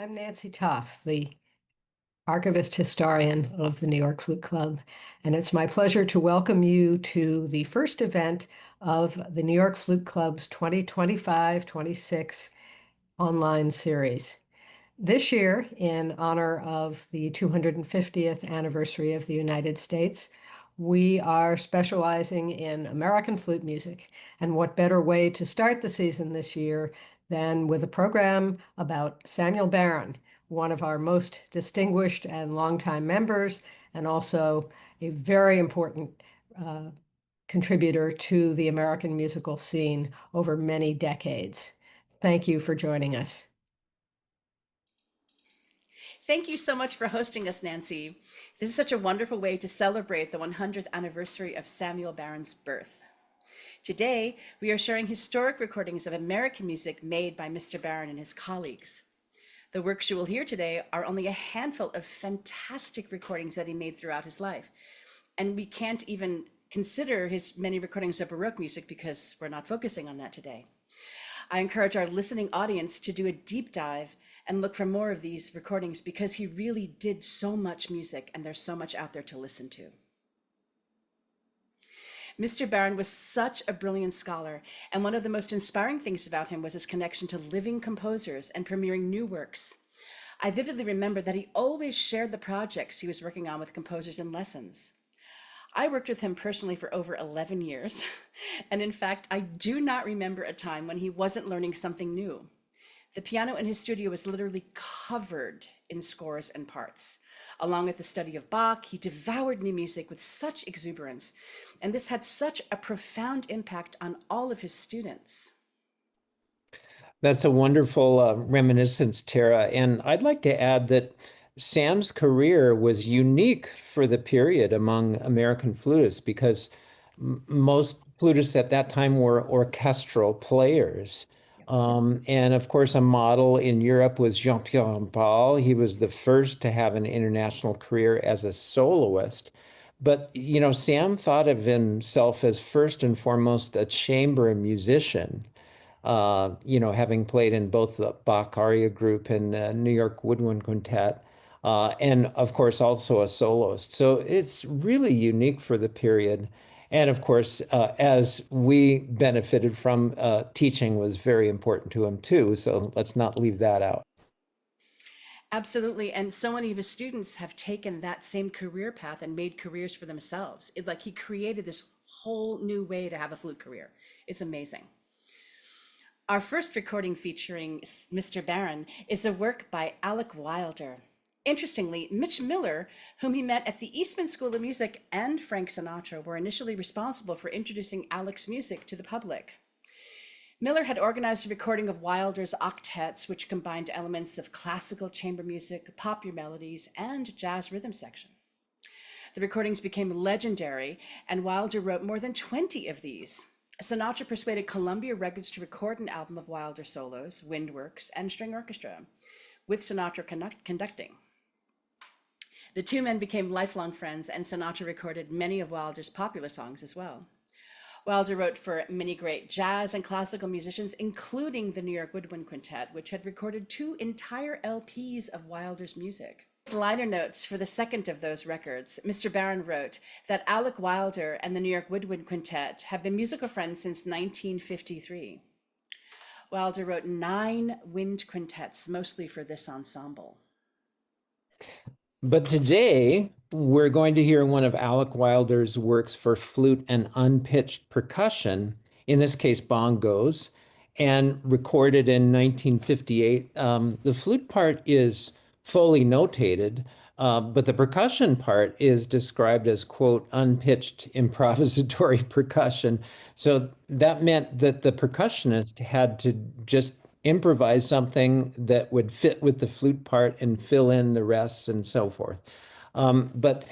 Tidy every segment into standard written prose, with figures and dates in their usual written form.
I'm Nancy Toff, the archivist historian of the New York Flute Club, and it's my pleasure to welcome you to the first event of the New York Flute Club's 2025-26 online series. This year, in honor of the 250th anniversary of the United States, we are specializing in American flute music. And what better way to start the season this year than with a program about Samuel Barber, one of our most distinguished and longtime members, and also a very important contributor to the American musical scene over many decades. Thank you for joining us. Thank you so much for hosting us, Nancy. This is such a wonderful way to celebrate the 100th anniversary of Samuel Barber's birth. Today, we are sharing historic recordings of American music made by Mr. Barber and his colleagues. The works you will hear today are only a handful of fantastic recordings that he made throughout his life. And we can't even consider his many recordings of Baroque music because we're not focusing on that today. I encourage our listening audience to do a deep dive and look for more of these recordings because he really did so much music and there's so much out there to listen to. Mr. Barber was such a brilliant scholar, and one of the most inspiring things about him was his connection to living composers and premiering new works. I vividly remember that he always shared the projects he was working on with composers in lessons. I worked with him personally for over 11 years, and in fact, I do not remember a time when he wasn't learning something new. The piano in his studio was literally covered in scores and parts. Along with the study of Bach, he devoured new music with such exuberance, and this had such a profound impact on all of his students. That's a wonderful reminiscence, Tara. And I'd like to add that Sam's career was unique for the period among American flutists because most flutists at that time were orchestral players. And of course, a model in Europe was Jean-Pierre Paul. He was the first to have an international career as a soloist. But, Sam thought of himself as first and foremost a chamber musician, having played in both the Bach Aria Group and New York Woodwind Quintet, and of course also a soloist. So it's really unique for the period. And of course, as we benefited from, teaching was very important to him too. So let's not leave that out. Absolutely. And so many of his students have taken that same career path and made careers for themselves. It's like he created this whole new way to have a flute career. It's amazing. Our first recording featuring Mr. Barber is a work by Alec Wilder. Interestingly, Mitch Miller, whom he met at the Eastman School of Music, and Frank Sinatra were initially responsible for introducing Alec's music to the public. Miller had organized a recording of Wilder's octets, which combined elements of classical chamber music, popular melodies, and jazz rhythm section. The recordings became legendary, and Wilder wrote more than 20 of these. Sinatra persuaded Columbia Records to record an album of Wilder solos, wind works, and string orchestra, with Sinatra conducting. The two men became lifelong friends, and Sinatra recorded many of Wilder's popular songs as well. Wilder wrote for many great jazz and classical musicians, including the New York Woodwind Quintet, which had recorded 2 entire LPs of Wilder's music. Liner notes for the second of those records, Mr. Barber wrote that Alec Wilder and the New York Woodwind Quintet have been musical friends since 1953. Wilder wrote 9 wind quintets, mostly for this ensemble. But today, we're going to hear one of Alec Wilder's works for flute and unpitched percussion, in this case, bongos, and recorded in 1958. The flute part is fully notated, but the percussion part is described as, quote, unpitched improvisatory percussion. So that meant that the percussionist had to just improvise something that would fit with the flute part and fill in the rests and so forth. But,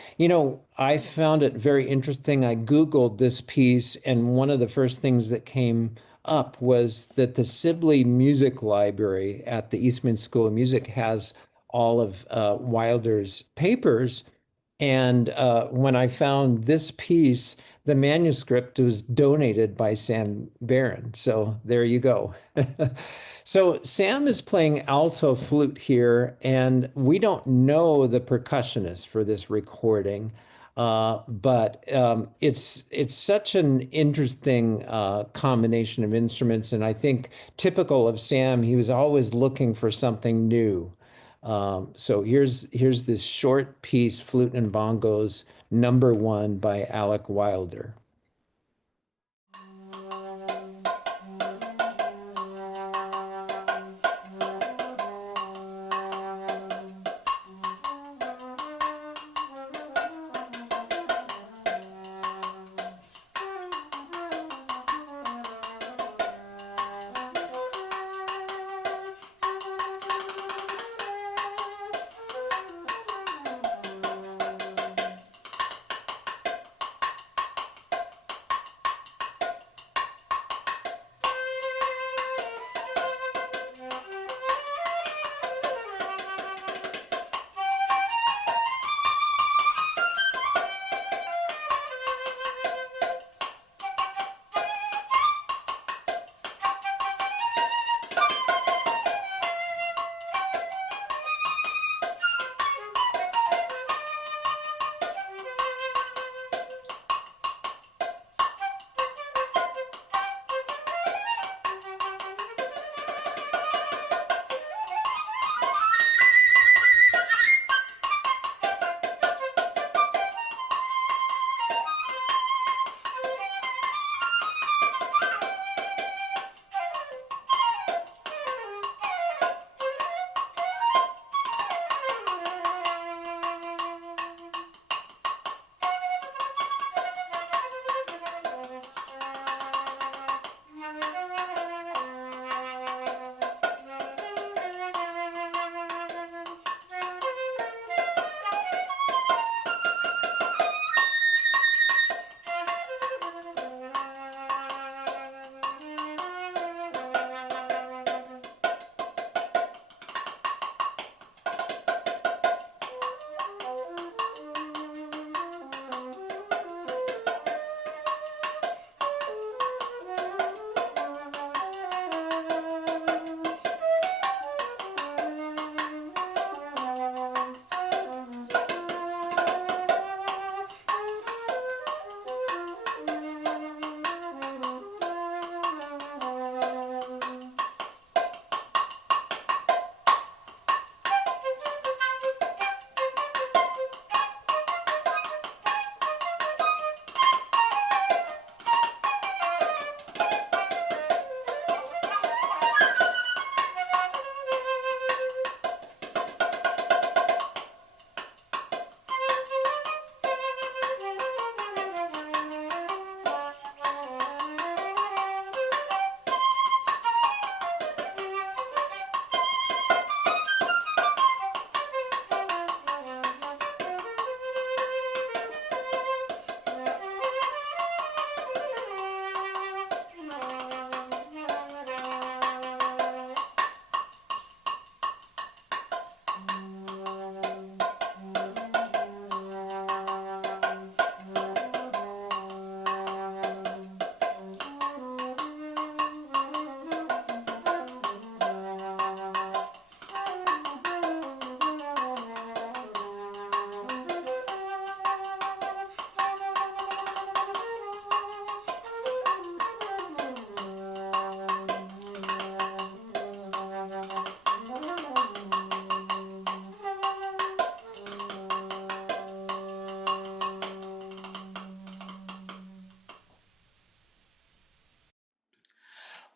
I found it very interesting. I Googled this piece, and one of the first things that came up was that the Sibley Music Library at the Eastman School of Music has all of Wilder's papers. And when I found this piece, the manuscript was donated by Sam Barron. So there you go. So Sam is playing alto flute here, and we don't know the percussionist for this recording. But it's such an interesting combination of instruments, and I think typical of Sam, he was always looking for something new. So here's this short piece, Flute and Bongos, #1 by Alec Wilder.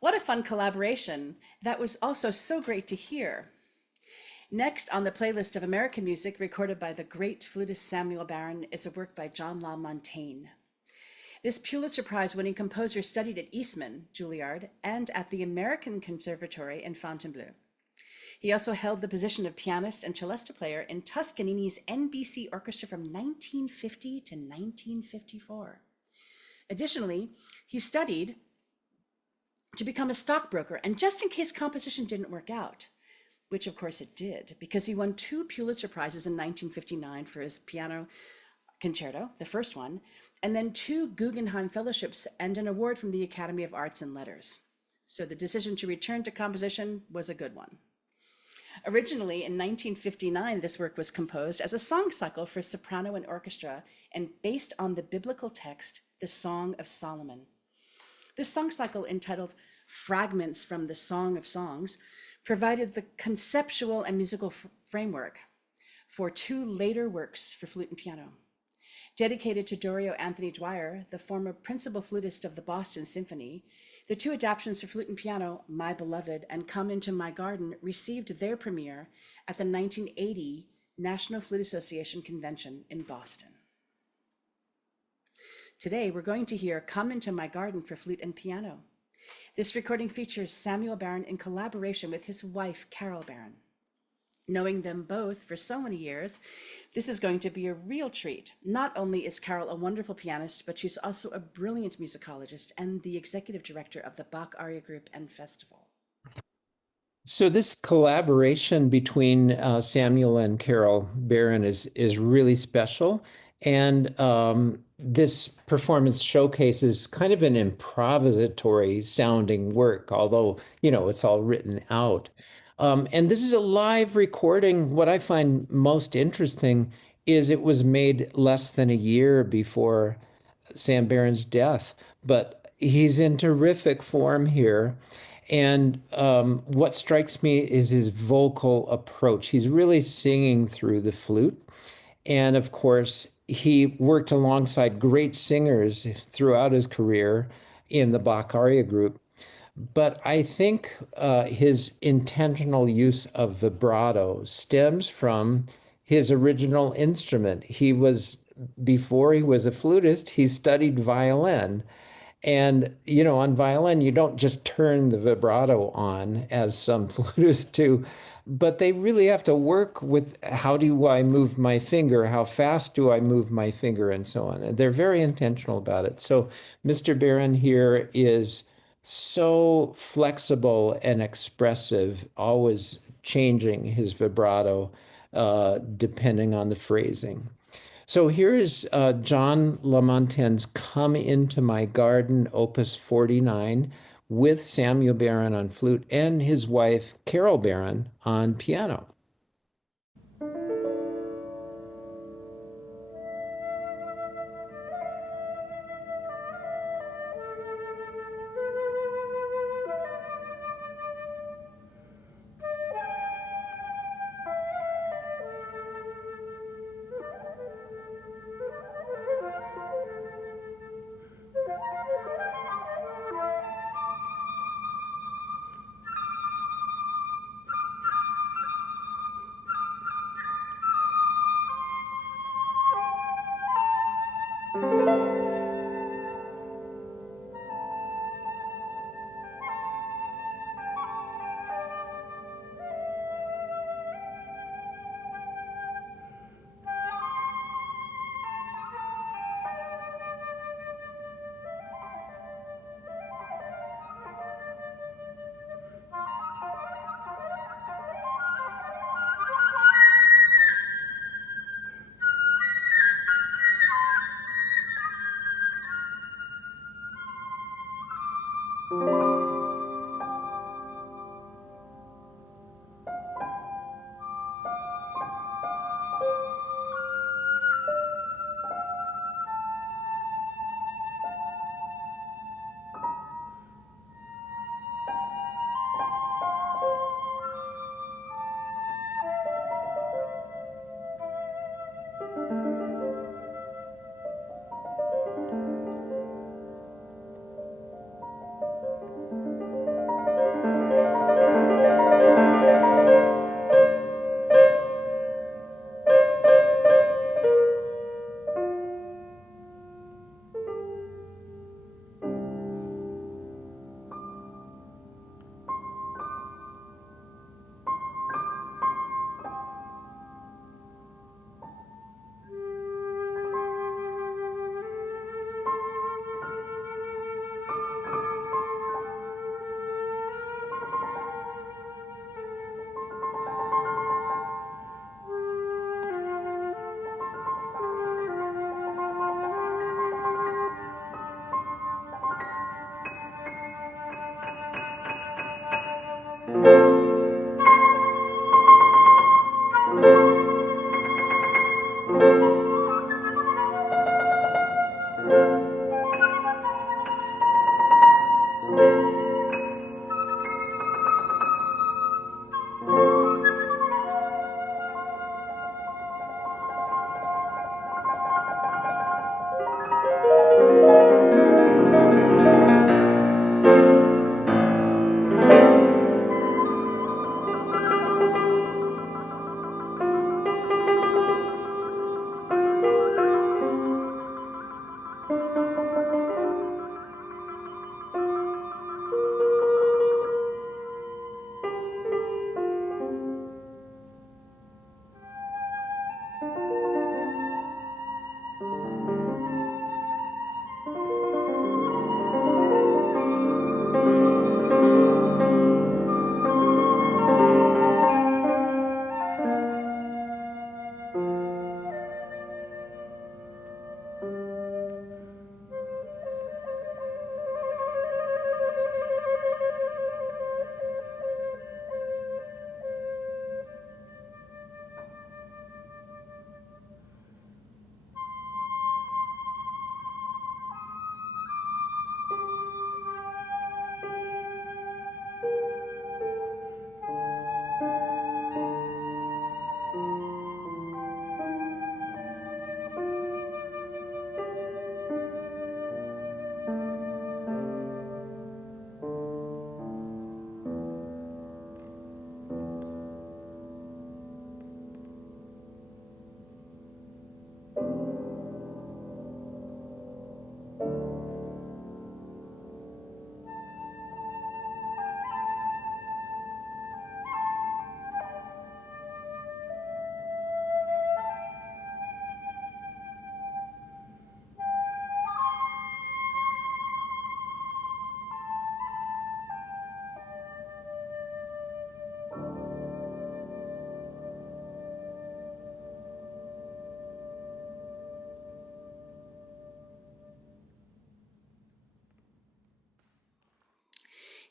What a fun collaboration. That was also so great to hear. Next on the playlist of American music recorded by the great flutist Samuel Barron is a work by John La Montaine. This Pulitzer Prize winning composer studied at Eastman, Juilliard, and at the American Conservatory in Fontainebleau. He also held the position of pianist and celesta player in Toscanini's NBC Orchestra from 1950 to 1954. Additionally, he studied to become a stockbroker, and just in case composition didn't work out, which of course it did, because he won 2 Pulitzer Prizes in 1959 for his piano concerto, the first one, and then 2 Guggenheim fellowships and an award from the Academy of Arts and Letters. So the decision to return to composition was a good one. Originally, in 1959, this work was composed as a song cycle for soprano and orchestra and based on the biblical text, the Song of Solomon. This song cycle, entitled Fragments from the Song of Songs, provided the conceptual and musical framework for 2 later works for flute and piano. Dedicated to Dorio Anthony Dwyer, the former principal flutist of the Boston Symphony, the 2 adaptations for flute and piano, My Beloved and Come Into My Garden, received their premiere at the 1980 National Flute Association Convention in Boston. Today, we're going to hear Come Into My Garden for flute and piano. This recording features Samuel Barber in collaboration with his wife, Carol Barber. Knowing them both for so many years, this is going to be a real treat. Not only is Carol a wonderful pianist, but she's also a brilliant musicologist and the executive director of the Bach Aria Group and Festival. So this collaboration between Samuel and Carol Barron is really special. And this performance showcases kind of an improvisatory sounding work, although, it's all written out. And this is a live recording. What I find most interesting is it was made less than a year before Sam Barron's death, but he's in terrific form here. And what strikes me is his vocal approach. He's really singing through the flute. And of course, he worked alongside great singers throughout his career in the Bach Aria Group. But I think his intentional use of vibrato stems from his original instrument. Before he was a flutist, he studied violin. And, on violin, you don't just turn the vibrato on as some flutists do, but they really have to work with how do I move my finger? How fast do I move my finger? And so on. And they're very intentional about it. So Mr. Barron here is so flexible and expressive, always changing his vibrato depending on the phrasing. So here is John Lamontaine's Come Into My Garden, Opus 49, with Samuel Barron on flute and his wife, Carol Barron, on piano.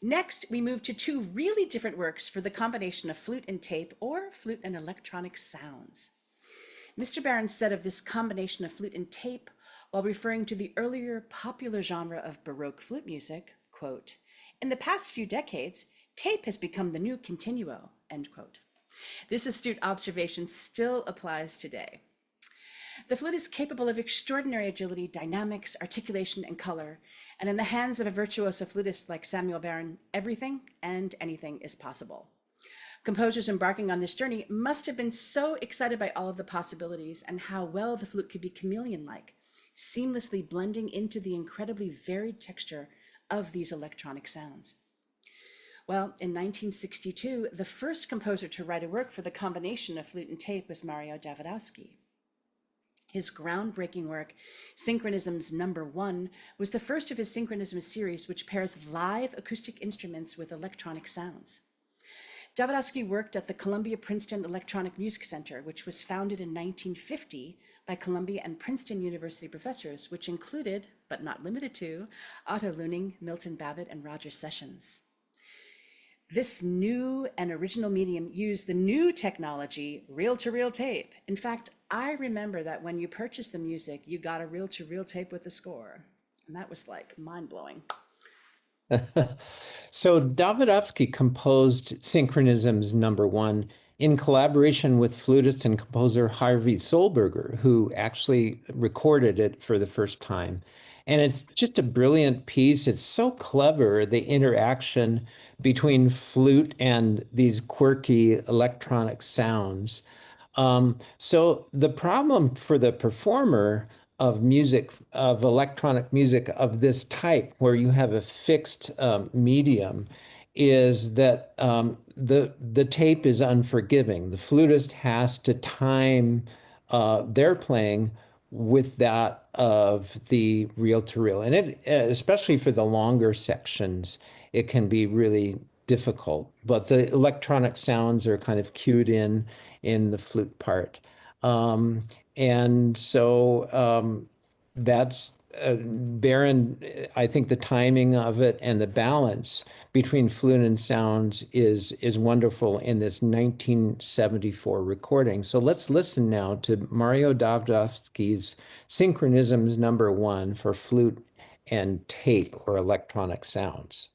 Next, we move to two really different works for the combination of flute and tape, or flute and electronic sounds. Mr. Barron said of this combination of flute and tape, while referring to the earlier popular genre of Baroque flute music, quote, "In the past few decades, tape has become the new continuo," end quote. This astute observation still applies today. The flute is capable of extraordinary agility, dynamics, articulation, and color, and in the hands of a virtuoso flutist like Samuel Barron, everything and anything is possible. Composers embarking on this journey must have been so excited by all of the possibilities and how well the flute could be chameleon-like, seamlessly blending into the incredibly varied texture of these electronic sounds. Well, in 1962, the first composer to write a work for the combination of flute and tape was Mario Davidowski. His groundbreaking work, Synchronisms No. 1, was the first of his Synchronisms series, which pairs live acoustic instruments with electronic sounds. Davidowski worked at the Columbia-Princeton Electronic Music Center, which was founded in 1950 by Columbia and Princeton University professors, which included, but not limited to, Otto Luning, Milton Babbitt, and Roger Sessions. This new and original medium used the new technology, reel-to-reel tape. In fact, I remember that when you purchased the music, you got a reel-to-reel tape with the score. And that was like mind-blowing. So Davidovsky composed Synchronisms No. 1 in collaboration with flutist and composer Harvey Solberger, who actually recorded it for the first time. And it's just a brilliant piece. It's so clever, the interaction between flute and these quirky electronic sounds. So the problem for the performer of music, of electronic music of this type, where you have a fixed medium, is that the tape is unforgiving. The flutist has to time their playing with that of the reel-to-reel, and it, especially for the longer sections, it can be really difficult. But the electronic sounds are kind of cued in the flute part. And so that's Baron, I think the timing of it and the balance between flute and sounds is wonderful in this 1974 recording. So let's listen now to Mario Davidovsky's Synchronisms No. 1 for flute and tape or electronic sounds.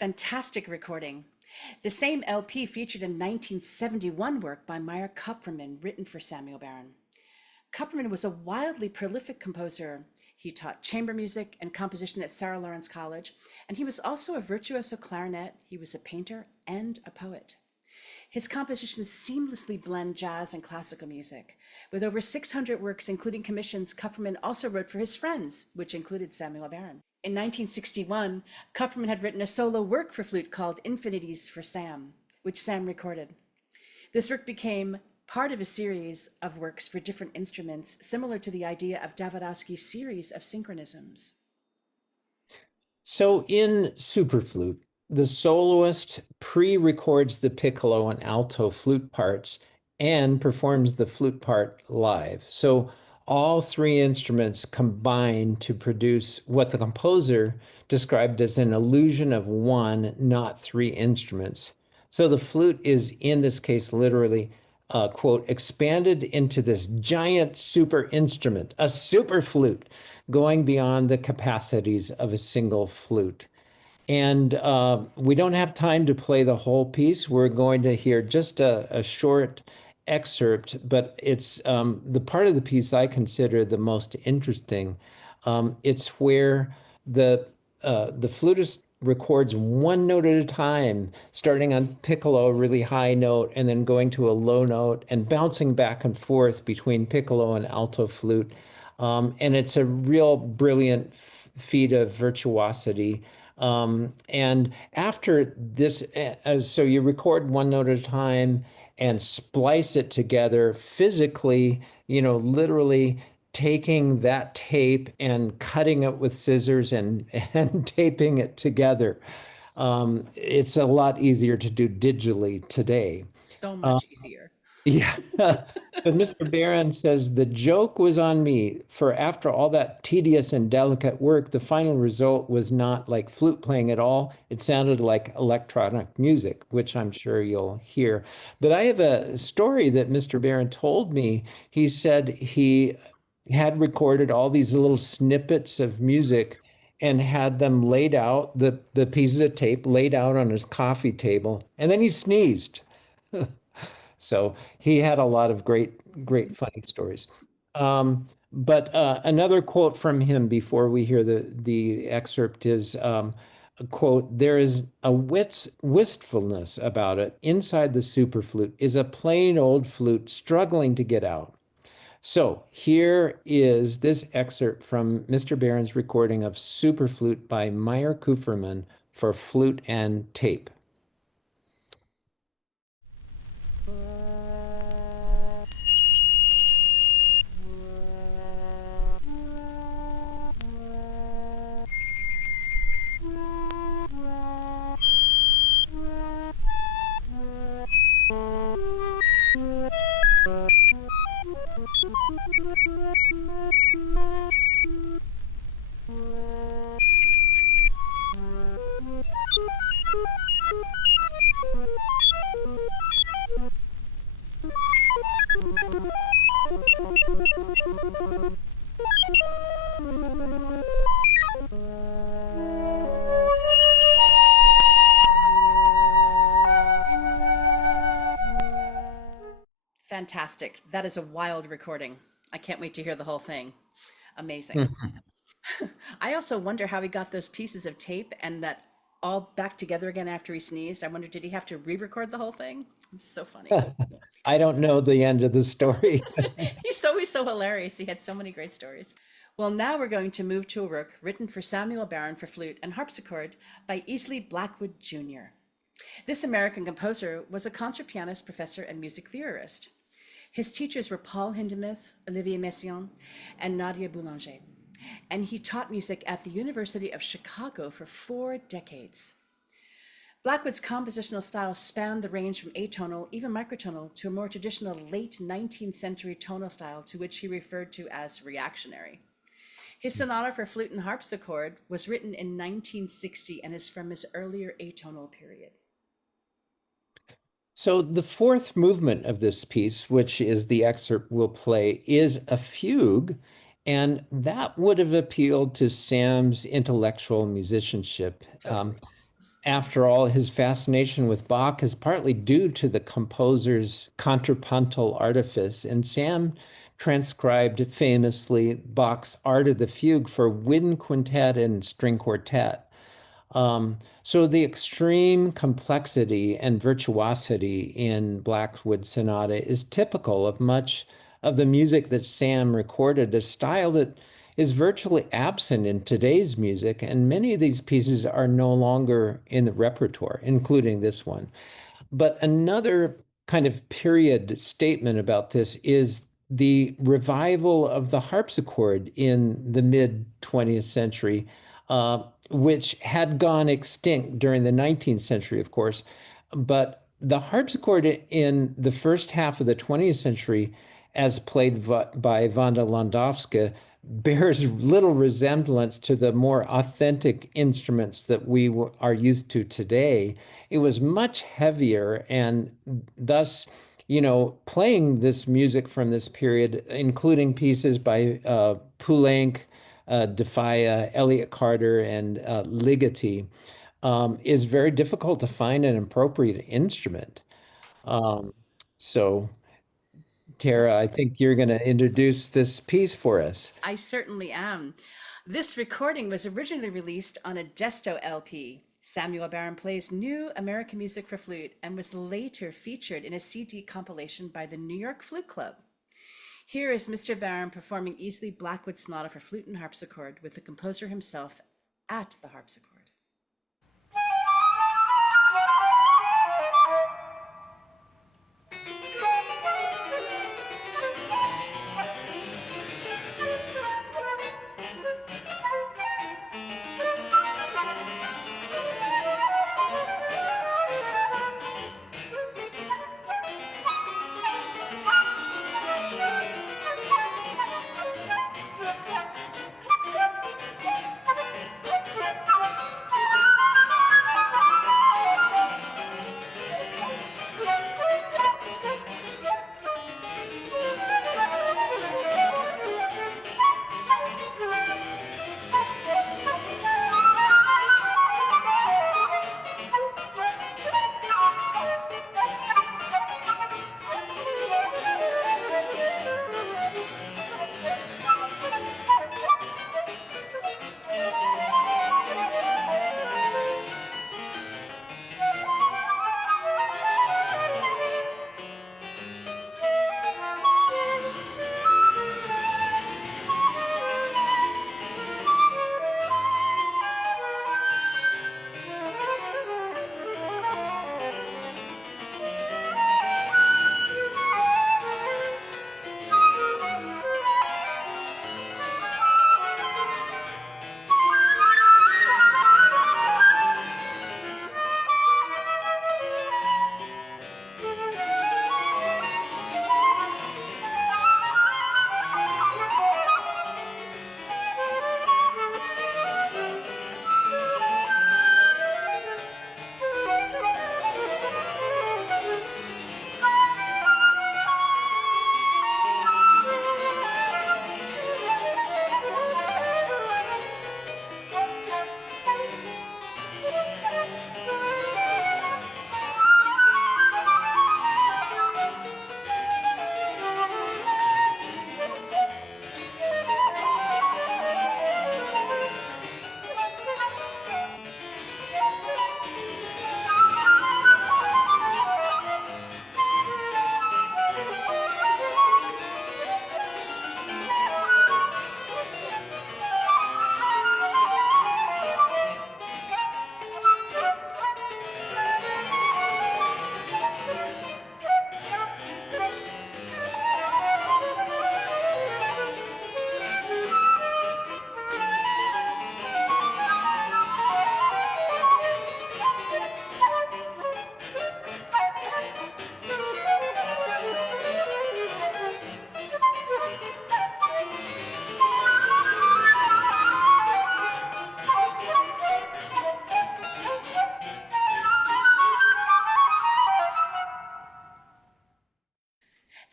Fantastic recording. The same LP featured a 1971 work by Meyer Kupferman written for Samuel Barron. Kupferman was a wildly prolific composer. He taught chamber music and composition at Sarah Lawrence College, and he was also a virtuoso clarinet. He was a painter and a poet. His compositions seamlessly blend jazz and classical music. With over 600 works, including commissions, Kupferman also wrote for his friends, which included Samuel Barron. In 1961, Kupferman had written a solo work for flute called Infinities for Sam, which Sam recorded. This work became part of a series of works for different instruments, similar to the idea of Davidowski's series of synchronisms. So in Superflute, the soloist pre-records the piccolo and alto flute parts and performs the flute part live. So all three instruments combine to produce what the composer described as an illusion of one, not three instruments. So the flute is, in this case, literally, quote, expanded into this giant super instrument, a super flute, going beyond the capacities of a single flute. And we don't have time to play the whole piece. We're going to hear just a short excerpt, but it's the part of the piece I consider the most interesting. It's where the flutist records one note at a time, starting on piccolo, a really high note, and then going to a low note and bouncing back and forth between piccolo and alto flute. And it's a real brilliant feat of virtuosity. And after this, so you record one note at a time and splice it together physically, literally taking that tape and cutting it with scissors and taping it together. It's a lot easier to do digitally today. So much easier. Yeah. But Mr. Barron says the joke was on me, for after all that tedious and delicate work, the final result was not like flute playing at all. It sounded like electronic music, which I'm sure you'll hear. But I have a story that Mr. Barron told me. He said he had recorded all these little snippets of music and had them laid out, the pieces of tape laid out on his coffee table, and then he sneezed. So he had a lot of great funny stories. But another quote from him before we hear the excerpt is, quote, there is a wistfulness about it. Inside the superflute is a plain old flute struggling to get out. So here is this excerpt from Mr. Barron's recording of Superflute by Meyer Kupferman for flute and tape. Fantastic. That is a wild recording. I can't wait to hear the whole thing. Amazing. I also wonder how he got those pieces of tape and that all back together again after he sneezed. I wonder, did he have to re-record the whole thing? It's so funny. I don't know the end of the story. He's always so hilarious. He had so many great stories. Well, now we're going to move to a work written for Samuel Barron for flute and harpsichord by Easley Blackwood Jr. This American composer was a concert pianist, professor, and music theorist. His teachers were Paul Hindemith, Olivier Messiaen, and Nadia Boulanger. And he taught music at the University of Chicago for 4 decades. Blackwood's compositional style spanned the range from atonal, even microtonal, to a more traditional late 19th century tonal style to which he referred to as reactionary. His sonata for flute and harpsichord was written in 1960 and is from his earlier atonal period. So the fourth movement of this piece, which is the excerpt we'll play, is a fugue, and that would have appealed to Sam's intellectual musicianship. Totally. After all, his fascination with Bach is partly due to the composer's contrapuntal artifice, and Sam transcribed famously Bach's Art of the Fugue for wind quintet and string quartet. So the extreme complexity and virtuosity in Blackwood Sonata is typical of much of the music that Sam recorded, a style that is virtually absent in today's music, and many of these pieces are no longer in the repertoire, including this one. But another kind of period statement about this is the revival of the harpsichord in the mid 20th century, which had gone extinct during the 19th century, of course. But the harpsichord in the first half of the 20th century, as played by Wanda Landowska, bears little resemblance to the more authentic instruments that we are used to today. It was much heavier, and thus, playing this music from this period, including pieces by Poulenc, Defia, Elliott Carter, and Ligeti, is very difficult to find an appropriate instrument. Um, so, Tara, I think you're going to introduce this piece for us. I certainly am. This recording was originally released on a Gesto LP, Samuel Barber Plays New American Music for Flute, and was later featured in a CD compilation by the New York Flute Club. Here is Mr. Barron performing Easley Blackwood Sonata for flute and harpsichord with the composer himself at the harpsichord.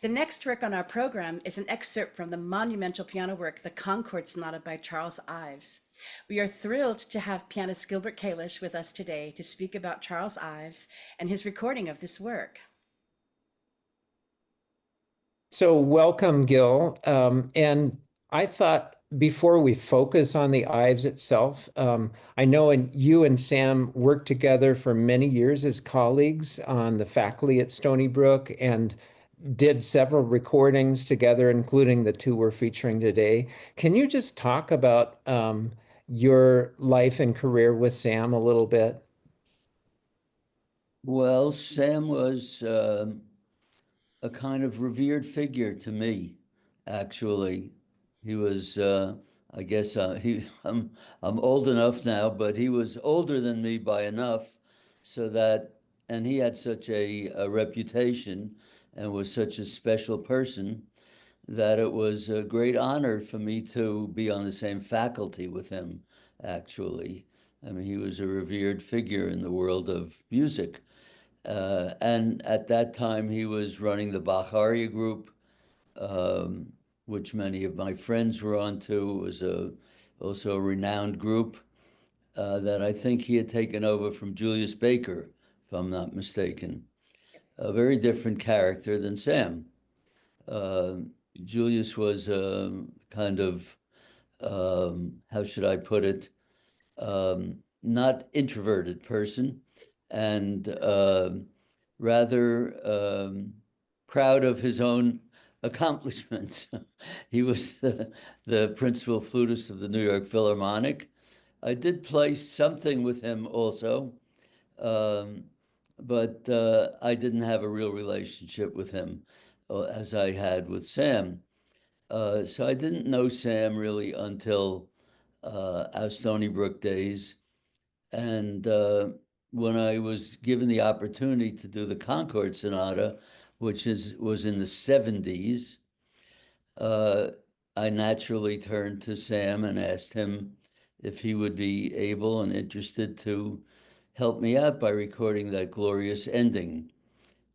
The next work on our program is an excerpt from the monumental piano work, the Concord Sonata by Charles Ives. We are thrilled to have pianist Gilbert Kalish with us today to speak about Charles Ives and his recording of this work. So, welcome, Gil. And I thought before we focus on the Ives itself, I know you and Sam worked together for many years as colleagues on the faculty at Stony Brook and did several recordings together, including the two we're featuring today. Can you just talk about your life and career with Sam a little bit? Well, Sam was a kind of revered figure to me, actually. He was, I guess, I'm old enough now, but he was older than me by enough so that, and he had such a reputation and was such a special person that it was a great honor for me to be on the same faculty with him, actually. I mean, he was a revered figure in the world of music. And at that time, he was running the Bach Aria Group, which many of my friends were on to. It was also a renowned group that I think he had taken over from Julius Baker, if I'm not mistaken. A very different character than Sam. Julius was a kind of, how should I put it, not introverted person, and rather proud of his own accomplishments. He was the principal flutist of the New York Philharmonic. I did play something with him also, but I didn't have a real relationship with him as I had with Sam. So I didn't know Sam really until our Stony Brook days. And when I was given the opportunity to do the Concord Sonata, which was in the 70s, I naturally turned to Sam and asked him if he would be able and interested to help me out by recording that glorious ending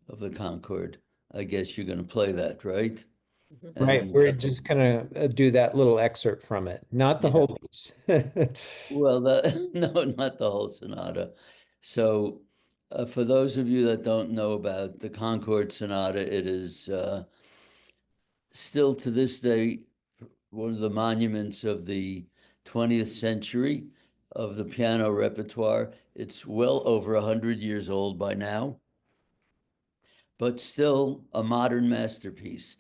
of the Concord. I guess you're going to play that, right? Right, And we're just gonna do that little excerpt from it, not the yeah, whole piece. well, no, not the whole sonata. So, for those of you that don't know about the Concord Sonata, it is still to this day one of the monuments of the 20th century of the piano repertoire. It's well over 100 years old by now, but still a modern masterpiece.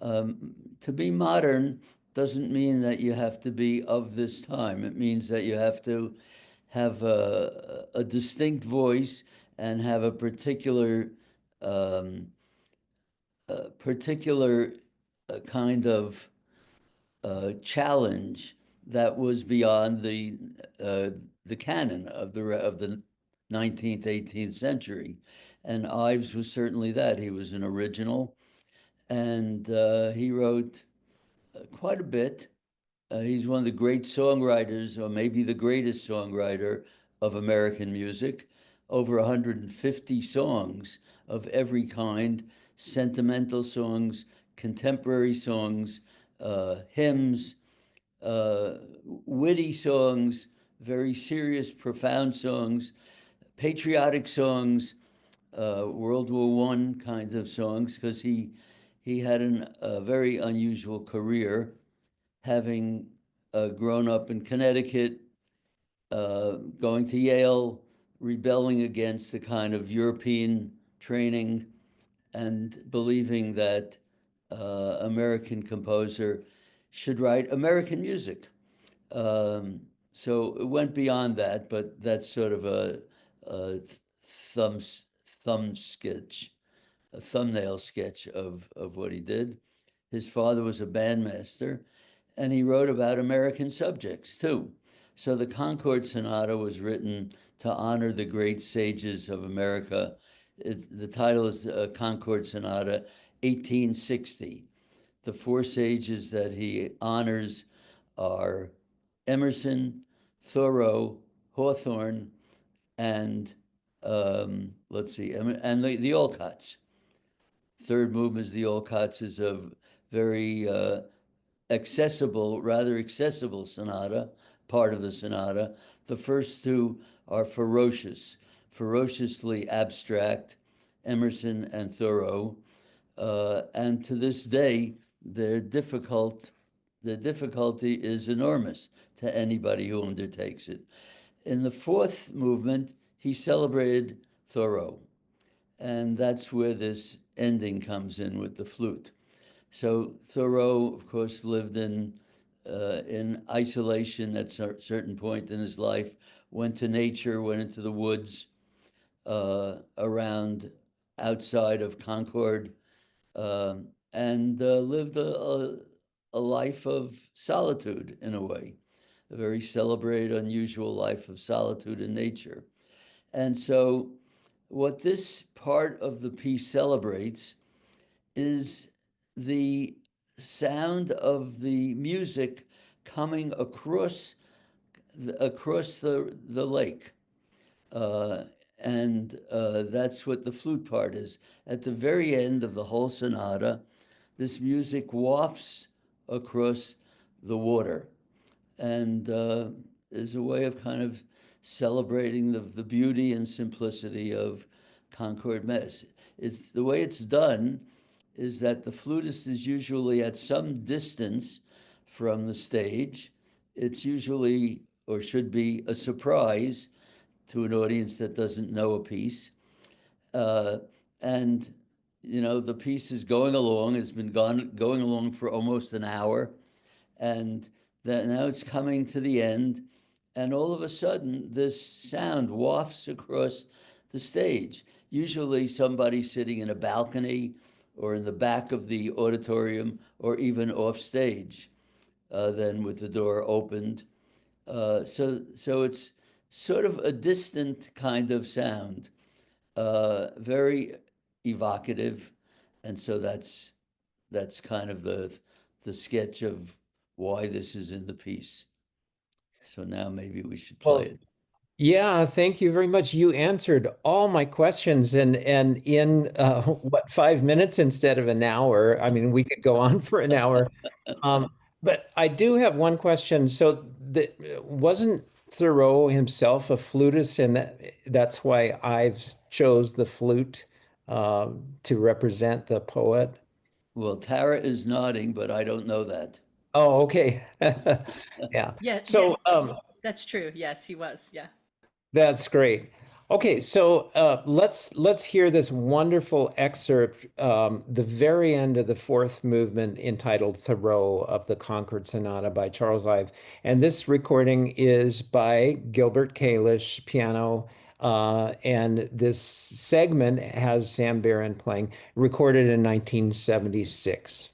To be modern doesn't mean that you have to be of this time. It means that you have to have a distinct voice and have a particular kind of challenge that was beyond the canon of the 19th, 18th century. And Ives was certainly that. He was an original, and he wrote quite a bit. He's one of the great songwriters, or maybe the greatest songwriter of American music. Over 150 songs of every kind, sentimental songs, contemporary songs, hymns, witty songs, very serious, profound songs, patriotic songs, World War I kinds of songs, because he had a very unusual career, having grown up in Connecticut, going to Yale, rebelling against the kind of European training, and believing that American composer should write American music. So it went beyond that, but that's sort of a thumb sketch, a thumbnail sketch of what he did. His father was a bandmaster, and he wrote about American subjects too. So the Concord Sonata was written to honor the great sages of America. The title is Concord Sonata 1860. The four sages that he honors are Emerson, Thoreau, Hawthorne, and let's see, and the Olcott's. Third movement is the Olcott's, is a very accessible, rather accessible sonata part of the sonata. The first two are ferociously abstract, Emerson and Thoreau, and to this day, the difficulty is enormous to anybody who undertakes it. In the fourth movement, he celebrated Thoreau, and that's where this ending comes in with the flute. So Thoreau, of course, lived in isolation at a certain point in his life, went to nature, went into the woods around outside of Concord, and lived a life of solitude in a way, a very celebrated, unusual life of solitude in nature. And so what this part of the piece celebrates is the sound of the music coming across the lake. And that's what the flute part is. At the very end of the whole sonata, this music wafts across the water, and is a way of kind of celebrating the beauty and simplicity of Concord, Mass. It's the way it's done is that the flutist is usually at some distance from the stage. It's usually, or should be, a surprise to an audience that doesn't know a piece. And, you know, the piece is going along, it's been going along for almost an hour, and now it's coming to the end, and all of a sudden, this sound wafts across the stage. Usually somebody sitting in a balcony or in the back of the auditorium or even off stage, then with the door opened. So it's sort of a distant kind of sound, very evocative. And so that's kind of the sketch of why this is in the piece. So now maybe we should play it. Yeah, thank you very much. You answered all my questions and in what, 5 minutes instead of an hour. I mean, we could go on for an hour. But I do have one question. So wasn't Thoreau himself a flutist, and that's why Ives chose the flute to represent the poet? Well, Tara is nodding, but I don't know that. Oh, okay. Yeah. Yeah, So that's true. Yes, he was. Yeah. that's great. Okay, so let's hear this wonderful excerpt, the very end of the fourth movement entitled Thoreau of the Concord Sonata by Charles Ives. And this recording is by Gilbert Kalish, piano, and this segment has Sam Barron playing, recorded in 1976.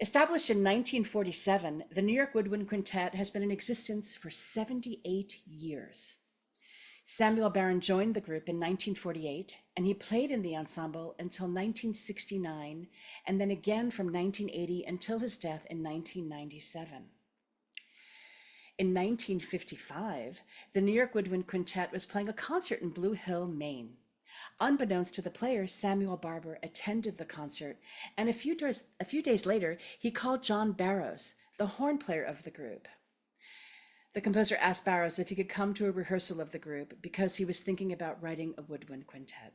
Established in 1947, the New York Woodwind Quintet has been in existence for 78 years. Samuel Barber joined the group in 1948, and he played in the ensemble until 1969, and then again from 1980 until his death in 1997. In 1955, the New York Woodwind Quintet was playing a concert in Blue Hill, Maine. Unbeknownst to the players, Samuel Barber attended the concert, and a few days later, he called John Barrows, the horn player of the group. The composer asked Barrows if he could come to a rehearsal of the group because he was thinking about writing a woodwind quintet.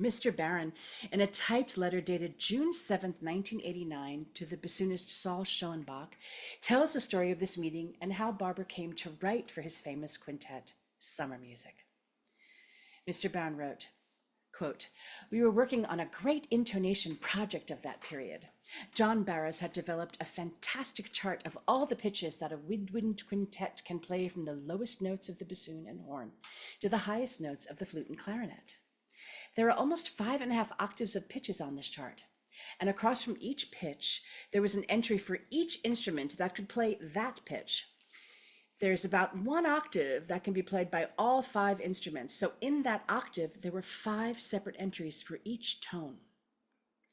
Mr. Barron, in a typed letter dated June 7th, 1989, to the bassoonist Saul Schoenbach, tells the story of this meeting and how Barber came to write for his famous quintet, Summer Music. Mr. Barron wrote, quote, "We were working on a great intonation project of that period. John Barrows had developed a fantastic chart of all the pitches that a woodwind quintet can play, from the lowest notes of the bassoon and horn to the highest notes of the flute and clarinet. There are almost 5.5 octaves of pitches on this chart, and across from each pitch, there was an entry for each instrument that could play that pitch. There's about 1 octave that can be played by all 5 instruments. So in that octave, there were 5 separate entries for each tone,"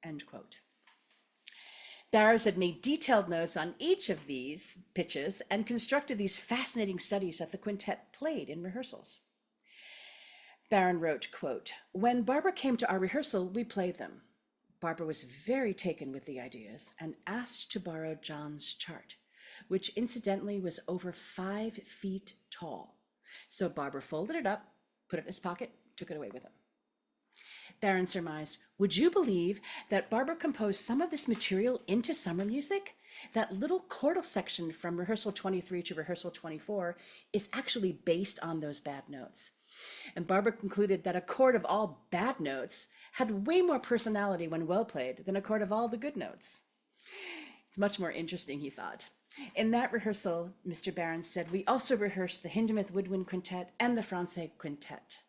end quote. Barrows had made detailed notes on each of these pitches and constructed these fascinating studies that the quintet played in rehearsals. Barron wrote, quote, "When Barber came to our rehearsal, we played them. Barber was very taken with the ideas and asked to borrow John's chart, which incidentally was over 5 feet tall. So Barber folded it up, put it in his pocket, took it away with him." Barron surmised, "Would you believe that Barber composed some of this material into summer music? That little chordal section from rehearsal 23 to rehearsal 24 is actually based on those bad notes." And Barber concluded that a chord of all bad notes had way more personality when well played than a chord of all the good notes. It's much more interesting, he thought. In that rehearsal, Mr. Barron said, "We also rehearsed the Hindemith Woodwind Quintet and the Francais Quintet.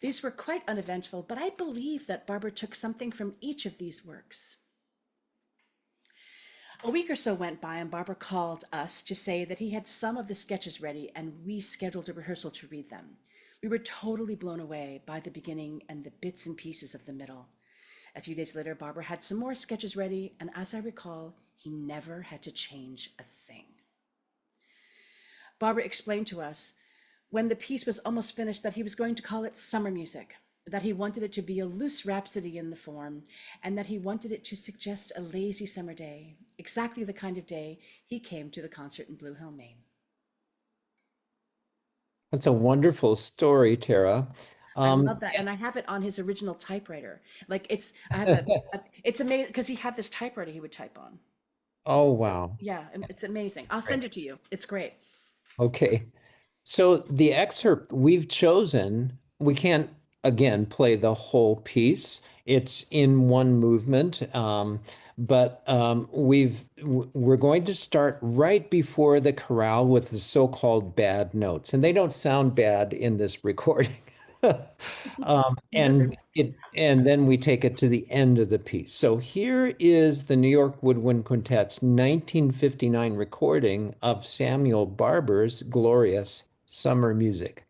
These were quite uneventful, but I believe that Barber took something from each of these works." A week or so went by, and Barber called us to say that he had some of the sketches ready, and we scheduled a rehearsal to read them. We were totally blown away by the beginning and the bits and pieces of the middle. A few days later, Barber had some more sketches ready, and as I recall, he never had to change a thing. Barber explained to us, when the piece was almost finished, that he was going to call it Summer Music, that he wanted it to be a loose rhapsody in the form, and that he wanted it to suggest a lazy summer day, exactly the kind of day he came to the concert in Blue Hill, Maine. That's a wonderful story, Tara. I love that, and I have it on his original typewriter. Like it's amazing because he had this typewriter he would type on. Oh, wow. Yeah, it's amazing. I'll send it to you. It's great. Okay. So the excerpt we've chosen, we can't again play the whole piece. It's in one movement, but we're going to start right before the chorale with the so-called bad notes, and they don't sound bad in this recording. And then we take it to the end of the piece. So here is the New York Woodwind Quintet's 1959 recording of Samuel Barber's glorious Summer Music.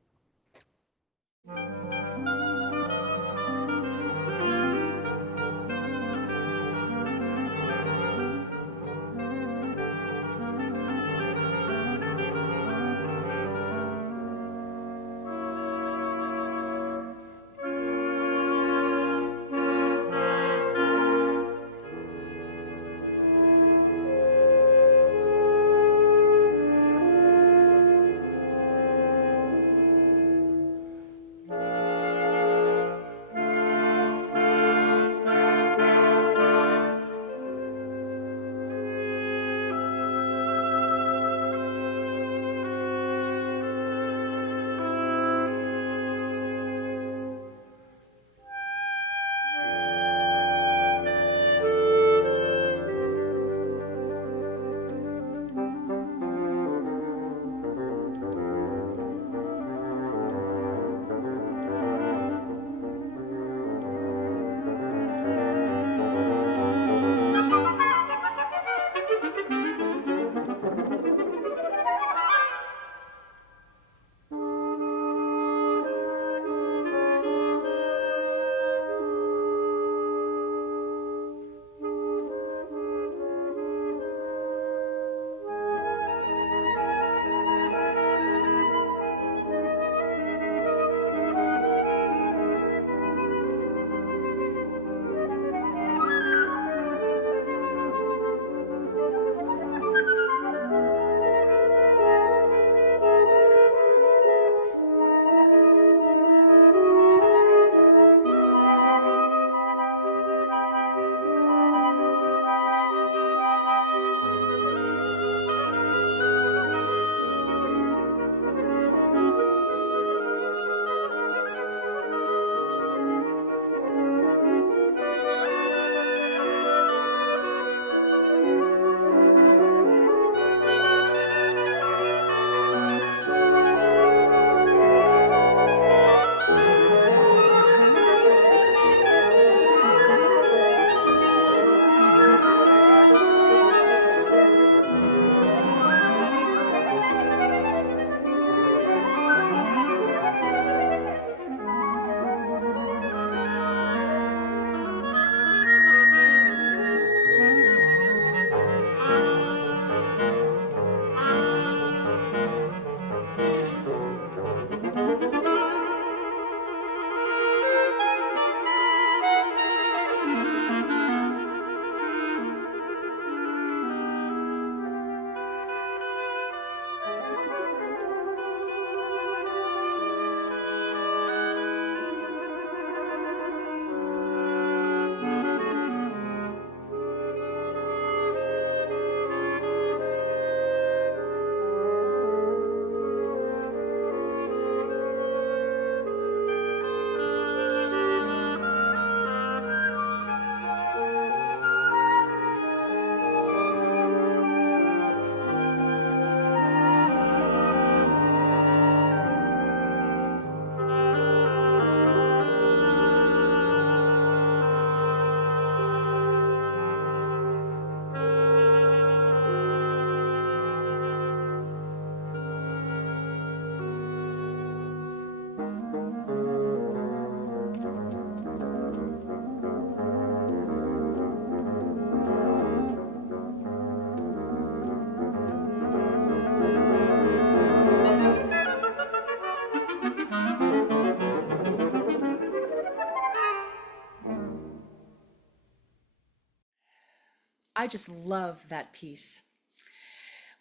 I just love that piece.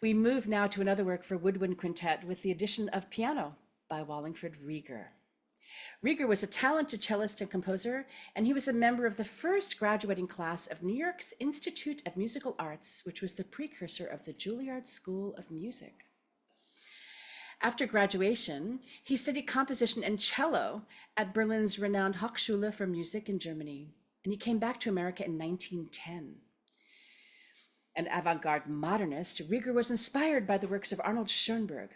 We move now to another work for Woodwind Quintet with the addition of piano by Wallingford Rieger. Rieger was a talented cellist and composer, and he was a member of the first graduating class of New York's Institute of Musical Arts, which was the precursor of the Juilliard School of Music. After graduation, he studied composition and cello at Berlin's renowned Hochschule for Music in Germany, and he came back to America in 1910. An avant-garde modernist, Rieger was inspired by the works of Arnold Schoenberg,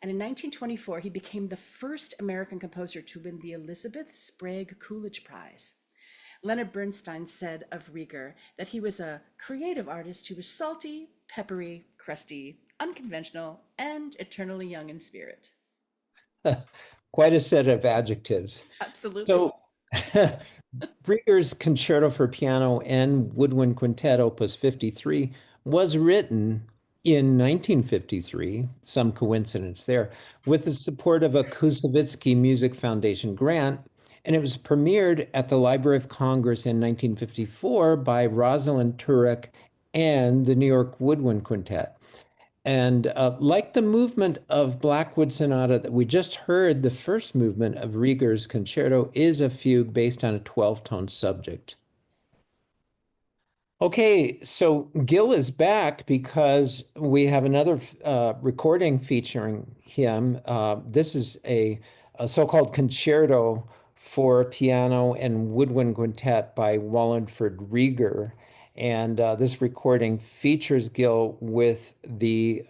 and in 1924 he became the first American composer to win the Elizabeth Sprague Coolidge Prize. Leonard Bernstein said of Rieger that he was a creative artist who was salty, peppery, crusty, unconventional, and eternally young in spirit. Quite a set of adjectives. Absolutely. So Rieger's Concerto for Piano and Woodwind Quintet, Opus 53, was written in 1953, some coincidence there, with the support of a Koussevitzky Music Foundation grant, and it was premiered at the Library of Congress in 1954 by Rosalind Turek and the New York Woodwind Quintet. And like the movement of Blackwood Sonata that we just heard, the first movement of Rieger's concerto is a fugue based on a 12-tone subject. Okay, so Gil is back because we have another recording featuring him. This is a so-called concerto for piano and woodwind quintet by Wallingford Rieger. And this recording features Gil with the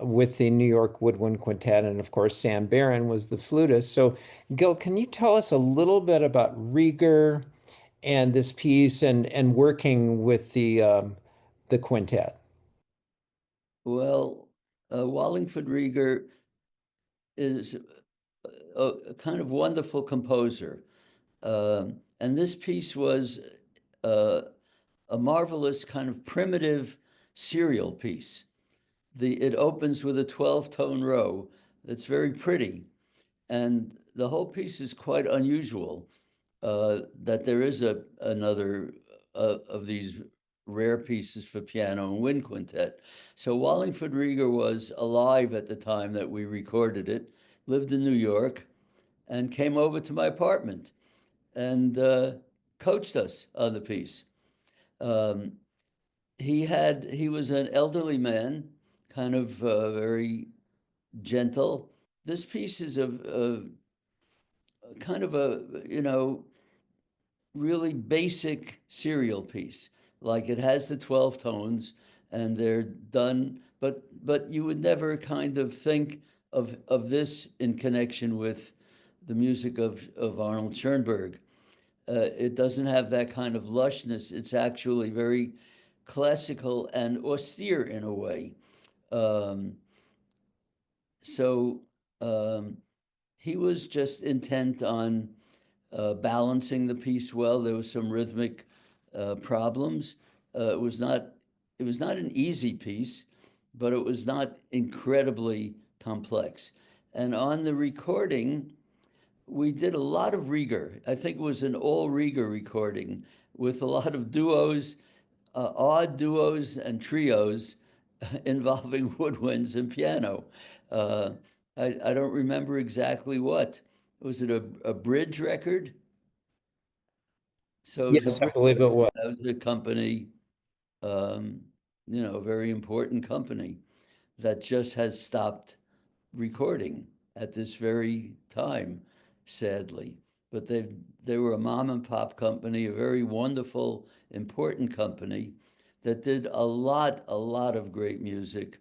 New York Woodwind Quintet, and of course Sam Barron was the flutist. So, Gil, can you tell us a little bit about Rieger and this piece and working with the quintet? Well, Wallingford Rieger is a kind of wonderful composer. And this piece was a marvelous kind of primitive serial piece. It opens with a 12-tone row that's very pretty. And the whole piece is quite unusual, that there is another of these rare pieces for piano and wind quintet. So Wallingford Rieger was alive at the time that we recorded it, lived in New York, and came over to my apartment and coached us on the piece. He was an elderly man, kind of very gentle. This piece is a kind of a, really basic serial piece. Like it has the 12 tones and they're done, but you would never kind of think of this in connection with the music of Arnold Schoenberg. It doesn't have that kind of lushness. It's actually very classical and austere in a way. He was just intent on balancing the piece well. There was some rhythmic problems. It was not an easy piece, but it was not incredibly complex. And on the recording, we did a lot of Rieger. I think it was an all Rieger recording with a lot of duos, odd duos and trios involving woodwinds and piano. I don't remember exactly what. Was it a bridge record? So it was Yes, I believe it was. that was a company, a very important company that just has stopped recording at this very time, sadly. But they were a mom and pop company, a very wonderful, important company that did a lot of great music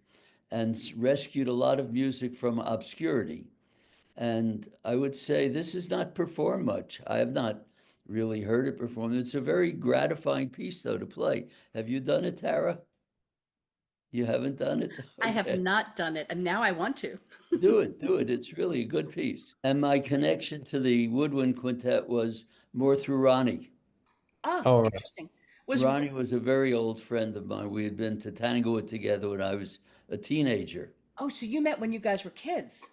and rescued a lot of music from obscurity. And I would say this is not performed much. I have not really heard it performed. It's a very gratifying piece, though, to play. Have you done it, Tara? You haven't done it? I have Okay. not done it, and now I want to. Do it. It's really a good piece. And my connection to the Woodwind Quintet was more through Ronnie. Oh, Oh, right. interesting. Was Ronnie was a very old friend of mine. We had been to Tanglewood together when I was a teenager. Oh, so you met when you guys were kids?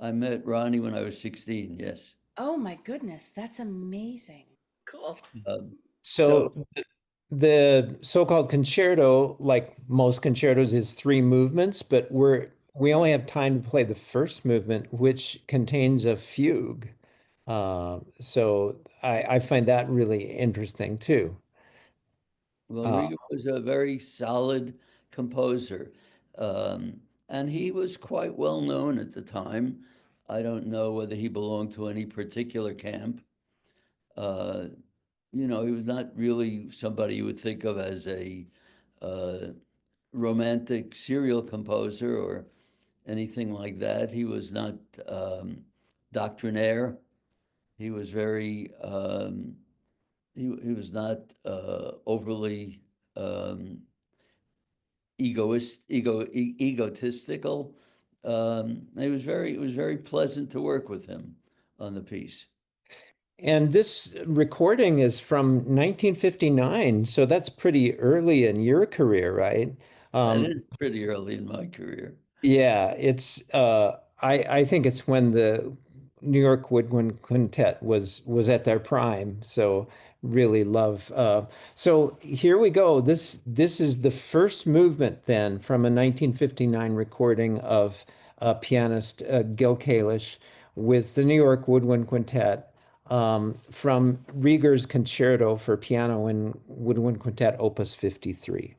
I met Ronnie when I was 16, yes. Oh my goodness, that's amazing. Cool. Um, So the so-called concerto, like most concertos, is three movements, but we only have time to play the first movement, which contains a fugue. So I find that really interesting too. Well, Uh, Rieger was a very solid composer, um, and he was quite well known at the time. I don't know whether he belonged to any particular camp. Uh, he was not really somebody you would think of as a uh, romantic serial composer or anything like that. He was not doctrinaire. He was very he was not overly um, egotistical. It was very pleasant to work with him on the piece. and this recording is from 1959, so that's pretty early in your career, right? That Um, is pretty early in my career. Yeah, it's I think it's when the New York Woodwind Quintet was at their prime. So really love so here we go. This is the first movement then from a 1959 recording of pianist Gil Kalish with the New York Woodwind Quintet from Rieger's Concerto for Piano and Woodwind Quintet Opus 53.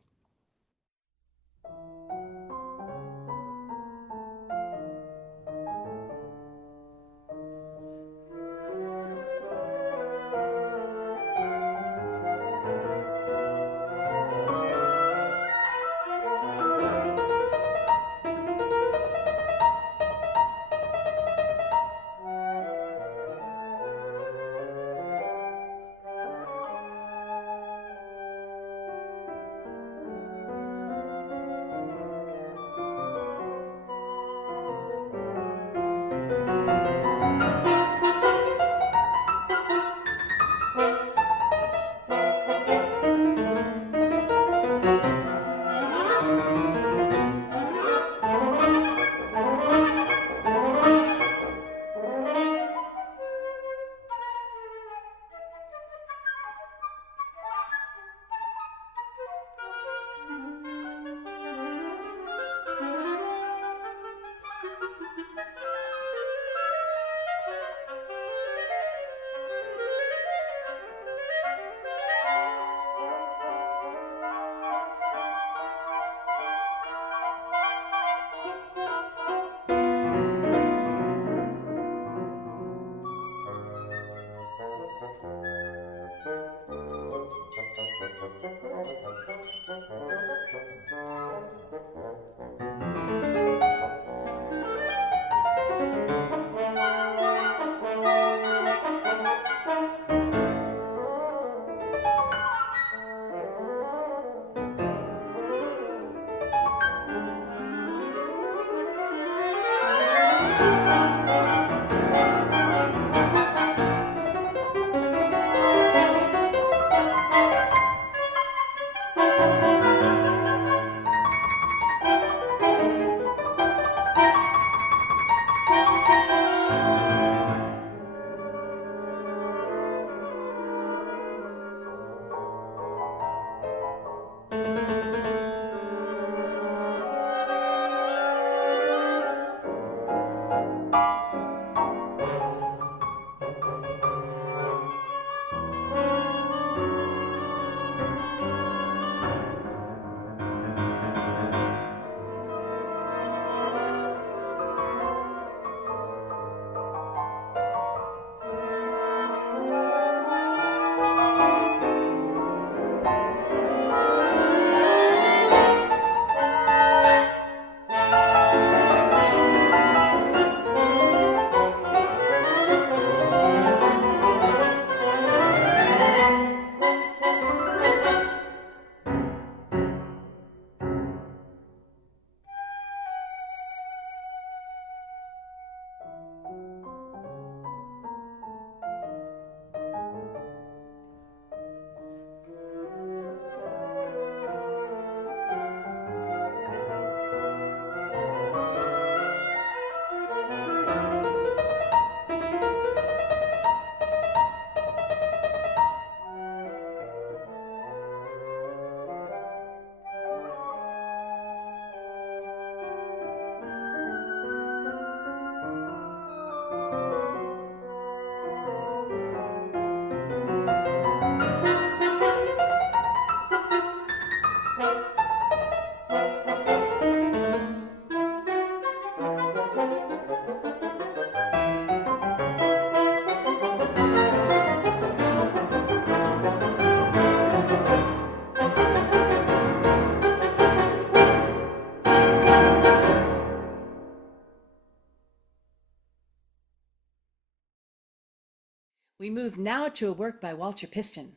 We move now to a work by Walter Piston.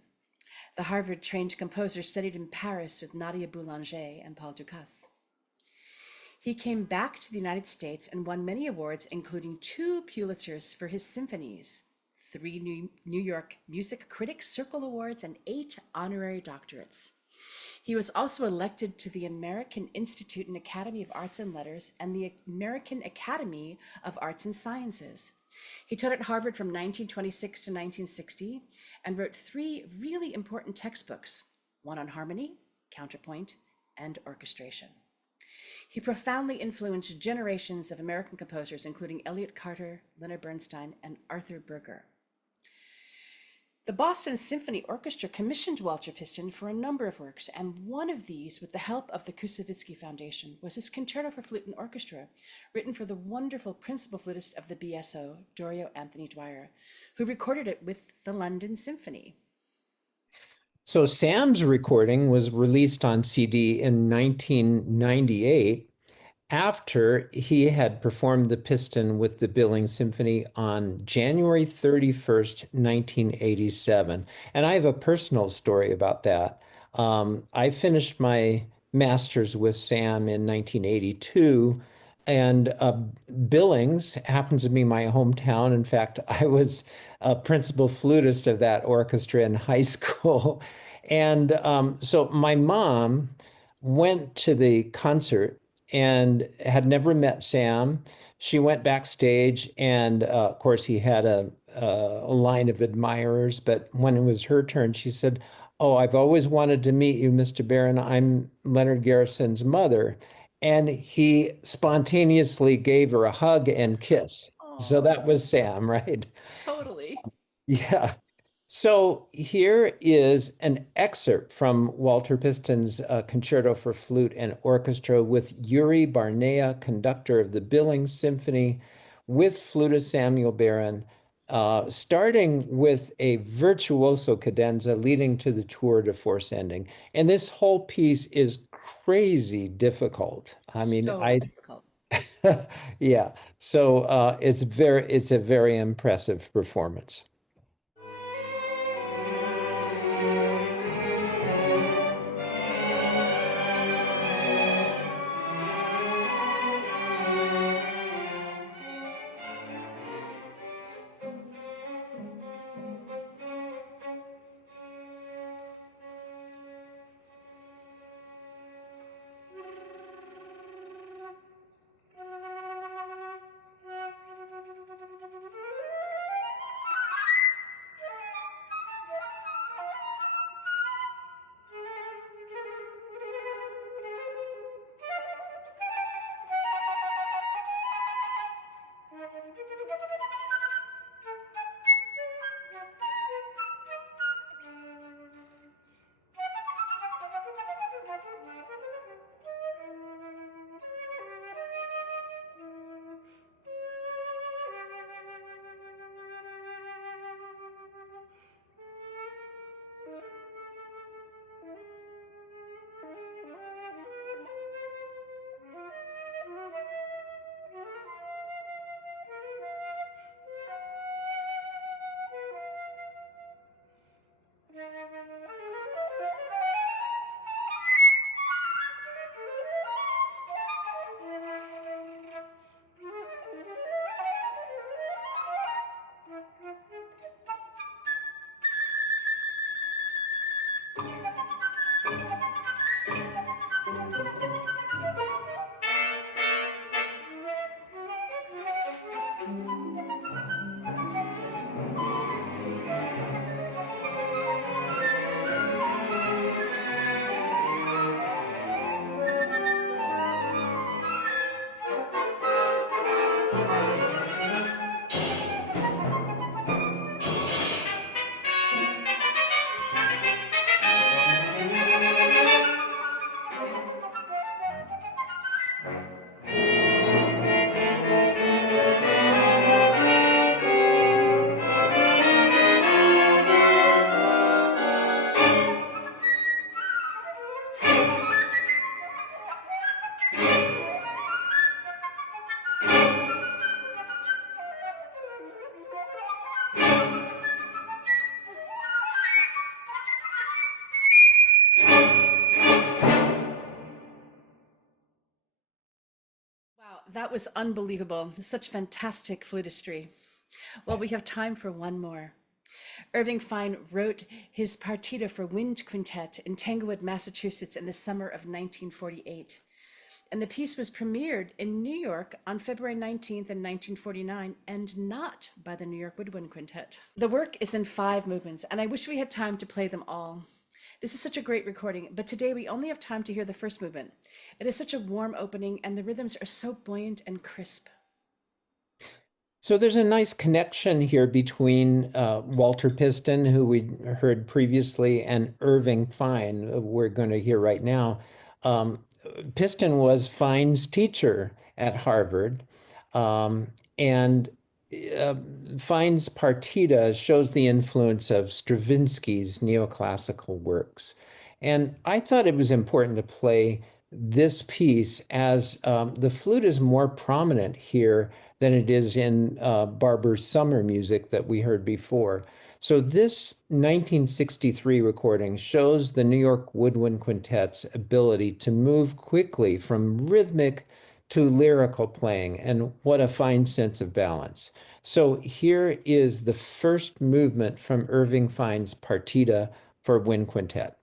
The Harvard-trained composer studied in Paris with Nadia Boulanger and Paul Dukas. He came back to the United States and won many awards, including 2 Pulitzers for his symphonies, 3 New York Music Critics Circle Awards, and 8 honorary doctorates. He was also elected to the American Institute and Academy of Arts and Letters and the American Academy of Arts and Sciences. He taught at Harvard from 1926 to 1960 and wrote 3 really important textbooks, one on harmony, counterpoint, and orchestration. He profoundly influenced generations of American composers, including Elliott Carter, Leonard Bernstein, and Arthur Berger. The Boston Symphony Orchestra commissioned Walter Piston for a number of works, and one of these, with the help of the Kusevitsky Foundation, was his Concerto for Flute and Orchestra, written for the wonderful principal flutist of the BSO, Dorio Anthony Dwyer, who recorded it with the London Symphony. So Sam's recording was released on CD in 1998 after he had performed the Piston with the Billings Symphony on January 31st, 1987. And I have a personal story about that. I finished my master's with Sam in 1982, and Billings happens to be my hometown. In fact, I was a principal flutist of that orchestra in high school. And so my mom went to the concert and had never met Sam. She went backstage, and of course, he had a line of admirers. But when it was her turn, she said, "Oh, I've always wanted to meet you, Mr. Barron. I'm Leonard Garrison's mother." And he spontaneously gave her a hug and kiss. So that was Sam, right? Totally. Yeah. So here is an excerpt from Walter Piston's Concerto for Flute and Orchestra with Yuri Barnea, conductor of the Billings Symphony, with flutist Samuel Barron, starting with a virtuoso cadenza leading to the tour de force ending. And this whole piece is crazy difficult. I mean, So difficult. yeah. So it's a very impressive performance. That was unbelievable. Such fantastic flutistry. Well, we have time for one more. Irving Fine wrote his partita for wind quintet in Tanglewood, Massachusetts in the summer of 1948. And the piece was premiered in New York on February 19th in 1949, and not by the New York Woodwind Quintet. The work is in 5 movements, and I wish we had time to play them all. This is such a great recording, but today we only have time to hear the first movement. It is such a warm opening, and the rhythms are so buoyant and crisp. So there's a nice connection here between Walter Piston, who we heard previously, and Irving Fine, we're going to hear right now. Piston was Fine's teacher at Harvard, and Fine's partita shows the influence of Stravinsky's neoclassical works. And I thought it was important to play this piece as the flute is more prominent here than it is in Barber's summer music that we heard before. So this 1963 recording shows the New York Woodwind Quintet's ability to move quickly from rhythmic to lyrical playing, and what a fine sense of balance. So here is the first movement from Irving Fine's partita for wind quintet.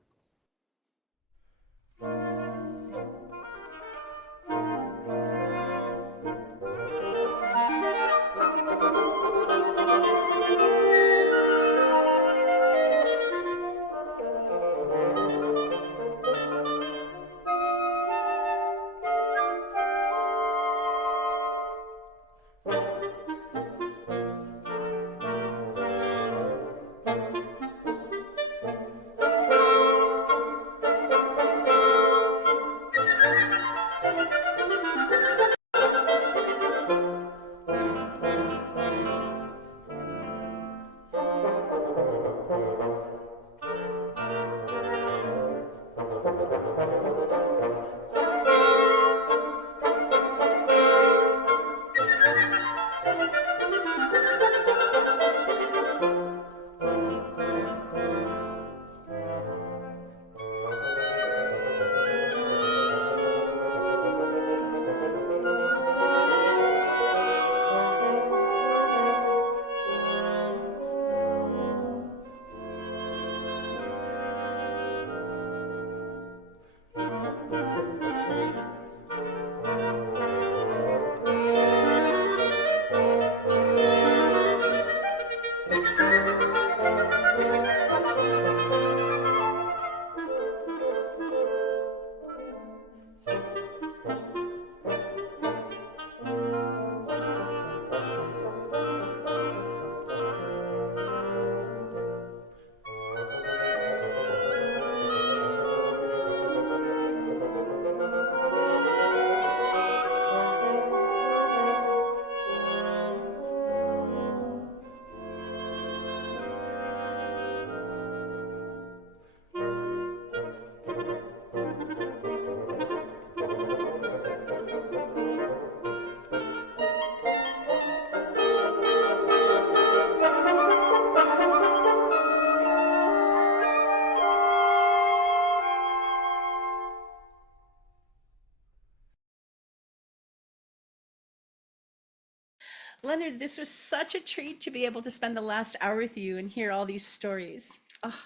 Leonard, this was such a treat to be able to spend the last hour with you and hear all these stories. Oh,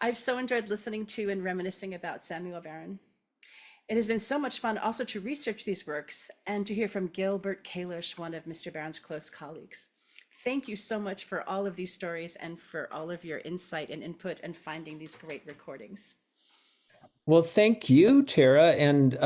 I've so enjoyed listening to and reminiscing about Samuel Barber. It has been so much fun also to research these works and to hear from Gilbert Kalish, one of Mr. Barron's close colleagues. Thank you so much for all of these stories and for all of your insight and input and finding these great recordings. Well, thank you, Tara, and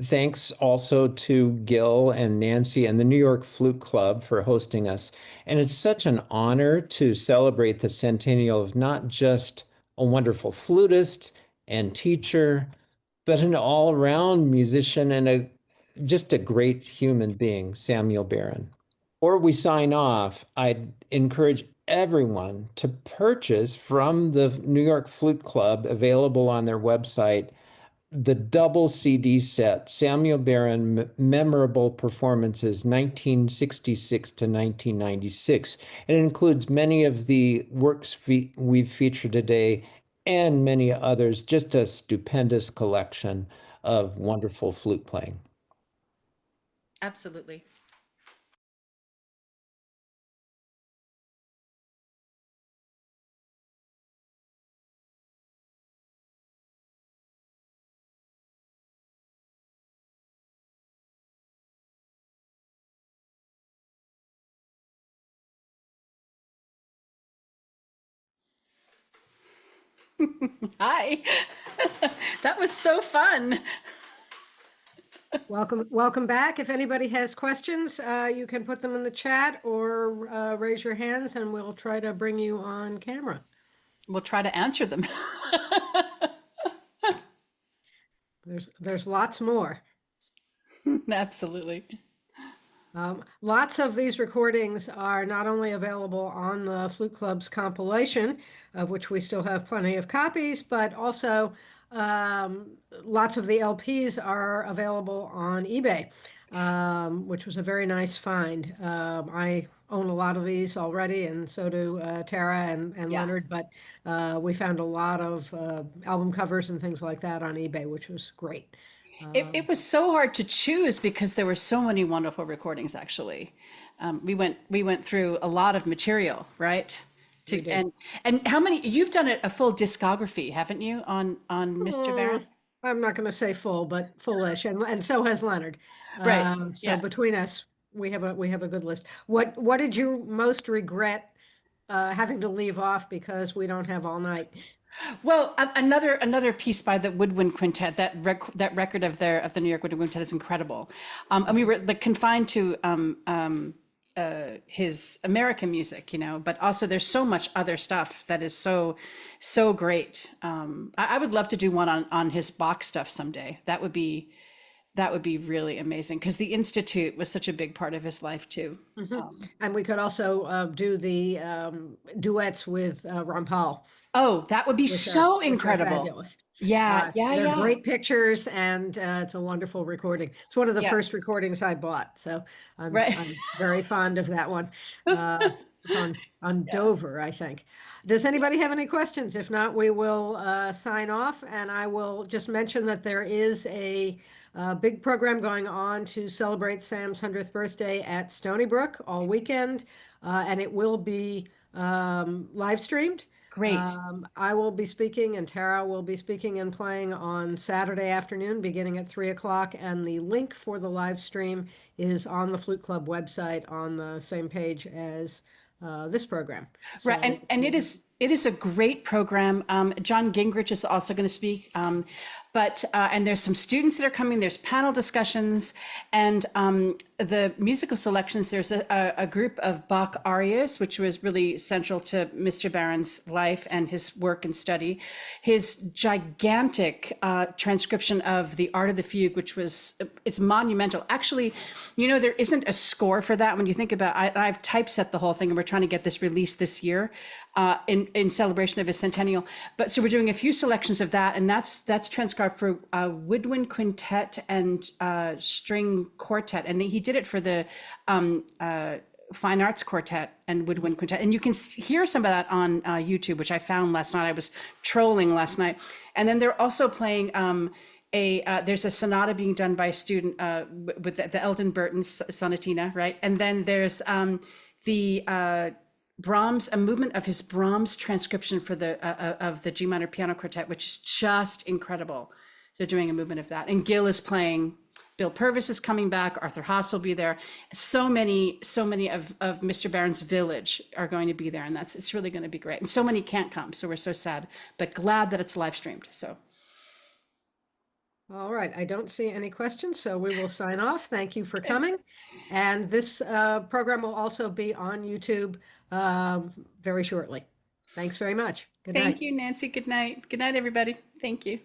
thanks also to Gil and Nancy and the New York Flute Club for hosting us. And it's such an honor to celebrate the centennial of not just a wonderful flutist and teacher, but an all-around musician and just a great human being, Samuel Barber. Before we sign off, I'd encourage everyone to purchase from the New York Flute Club, available on their website, the double CD set, Samuel Barber Memorable Performances 1966 to 1996. It includes many of the works we've featured today and many others, just a stupendous collection of wonderful flute playing. Absolutely. Hi. That was so fun. Welcome back. If anybody has questions, you can put them in the chat or raise your hands and we'll try to bring you on camera. We'll try to answer them. There's lots more. Absolutely. Lots of these recordings are not only available on the Flute Club's compilation, of which we still have plenty of copies, but also lots of the LPs are available on eBay, which was a very nice find. I own a lot of these already, and so do Tara and Yeah. Leonard, but we found a lot of album covers and things like that on eBay, which was great. It was so hard to choose because there were so many wonderful recordings, actually. We went through a lot of material, right? We did. And how many, you've done a full discography, haven't you, on Mr. Barron? I'm not going to say full, but fullish, and so has Leonard. Right. So Yeah. between us, we have a good list. What did you most regret having to leave off because we don't have all night? Well, another piece by the Woodwind Quintet. That record of the New York Woodwind Quintet is incredible. And we were like confined to his American music, but also there's so much other stuff that is so great. I would love to do one on his Bach stuff someday. That would be really amazing because the Institute was such a big part of his life too. And we could also do the duets with Ron Paul, Oh, that would be which so are incredible. fabulous. Yeah, They're great pictures, and it's a wonderful recording. It's one of the Yeah. first recordings I bought, so Right. I'm very fond of that one. It's on Dover, I think. Does anybody have any questions? If not, we will sign off, and I will just mention that there is a big program going on to celebrate Sam's 100th birthday at Stony Brook all weekend, and it will be live streamed. Great. I will be speaking and Tara will be speaking and playing on Saturday afternoon beginning at 3 o'clock. And the link for the live stream is on the Flute Club website on the same page as this program. Right, So and it is a great program. John Gingrich is also going to speak, but and there's some students that are coming. There's panel discussions and the musical selections. There's a group of Bach arias, which was really central to Mr. Barron's life and his work and study. His gigantic transcription of the Art of the Fugue, which was it's monumental. Actually, there isn't a score for that when you think about. I've typeset the whole thing, and we're trying to get this released this year in celebration of his centennial. But so we're doing a few selections of that, and that's transcribed for woodwind quintet and string quartet, and he did it for the fine arts quartet and woodwind quintet, and you can hear some of that on YouTube, which I found last night. I was trolling last night, and then they're also playing there's a sonata being done by a student with the Eldon Burton sonatina, right? And then there's the Brahms, a movement of his Brahms transcription for of the G minor piano quartet, which is just incredible. They're doing a movement of that, and Gil is playing. Bill Purvis is coming back. Arthur Haas will be there. So many of Mr. Barron's village are going to be there, and it's really going to be great. And so many can't come, so we're so sad, but glad that it's live streamed. So. all right, I don't see any questions, so we will sign off. Thank you for coming. And this program will also be on YouTube very shortly. Thanks very much. Good night. Thank you, Nancy. Good night. Good night, everybody. Thank you.